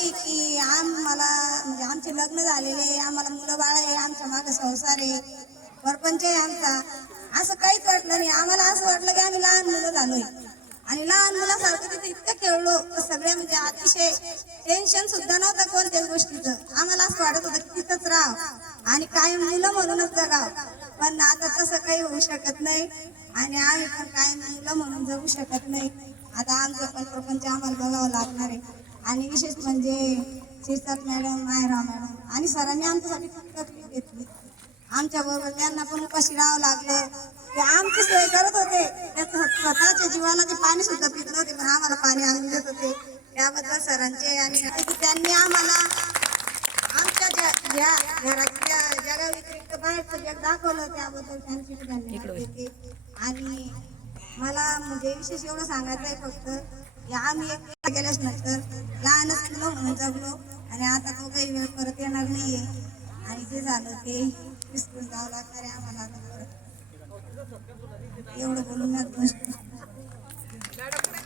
नाही की आम्हाला म्हणजे आमचे लग्न झालेले, आम्हाला मुलं बाळ आहे, आमच्या मागे संसार आहे, परपंच आहे आमचा, असं काहीच वाटलं नाही. आम्हाला असं वाटलं की आम्ही लहान मुलं झालोय आणि लहान मुलासारखं तिथे इतकं खेळलो तर सगळे म्हणजे अतिशय टेन्शन सुद्धा नव्हतं कोणत्याच गोष्टीचं. आम्हाला असं वाटत होतं की तिथंच राहावं आणि कायम मुलं म्हणूनच जगावं. पण आता तसं काही होऊ शकत नाही आणि आम्ही पण कायम मुलं म्हणून जगू शकत नाही. आता आमचं पण प्रपंच आम्हाला बघावं लागणार आहे. आणि विशेष म्हणजे शिरसाट मॅडम, मायरा मॅडम आणि सरांनी आमच्यासाठी खूप तकलीफ घेतली. आमच्या बरोबर त्यांना पण उपाशी राहावं लागलं. ते आमची सोय करत होते, स्वतःच्या जीवाला ते पाणी सुद्धा पित नव्हते, पण आम्हाला पाणी आणून देत होते. त्याबद्दल सरांचे आणि त्यांनी आम्हाला आमच्या ज्या घरातल्या जगा व्यतिरिक्त बाहेरचं जग दाखवलं, त्याबद्दल त्यांची धन्यवाद देते. आणि मला म्हणजे विशेष एवढं सांगायचं आहे फक्त की आम्ही एक गेल्याच नंतर लहानच मुलं म्हणून जगलो आणि आता तो काही वेळ परत येणार नाहीये आणि जे झालं ते विसरून जावं लागणार आहे आम्हाला आता परत. एवढं बोलून